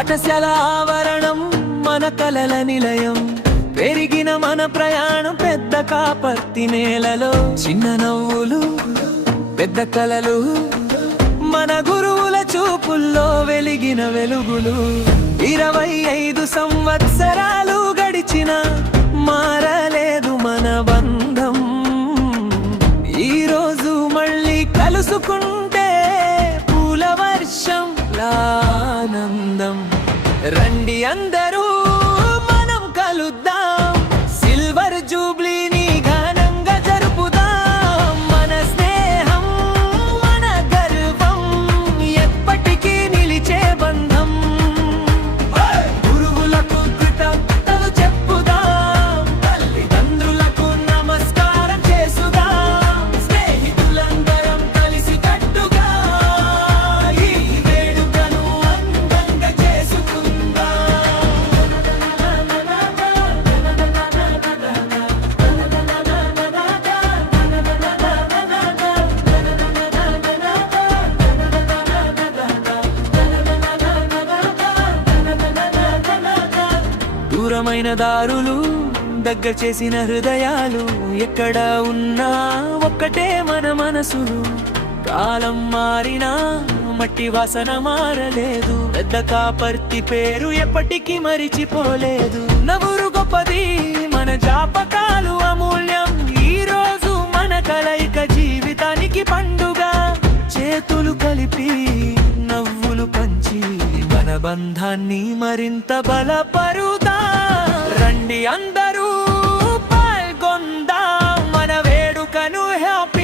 పాఠశాల ఆవరణం మన కలల నిలయం, పెరిగిన మన ప్రయాణం పెద్ద కాపర్తి నేలలో. చిన్న నవ్వులు పెద్ద కలలు, మన గురువుల చూపుల్లో వెలిగిన వెలుగులు. 25 సంవత్సరాలు గడిచిన మారలేదు మన బంధం. ఈరోజు మళ్ళీ కలుసుకుంటే పూల వర్షం ఆనందం. రండి అందరూ మనం కలుద్దాం, సిల్వర్ జూబ్లీని ఘనంగా జరుపుదాం. మన స్నేహం మన గర్వం, ఎప్పటికీ నిలిచే బంధం. గురువులకు కృతజ్ఞతలు చెప్పుదాం, తల్లిదండ్రులకు నమస్కారం చేసుదాం. స్నేహితులందరం కలిసి కట్టుగా ఈ వేడుకను అందంగా చేసుకుందాం. దూరమైన దారులు దగ్గర చేసిన హృదయాలు, ఎక్కడ ఉన్నా ఒక్కటే మన మనసులు. కాలం మారినా మట్టి వాసన మారలేదు, పెద్ద కాపర్తి పేరు ఎప్పటికీ మరిచిపోలేదు. నవ్వురు గొప్పది మన జాపకాలు అమూల్యం, ఈ రోజు మన కలయిక జీవితానికి పండుగ. చేతులు కలిపి నవ్వులు పంచి మన బంధాన్ని మరింత బలపరుదా. రండి అందరూ పాల్గొందాం మన వేడుకను హ్యాపీ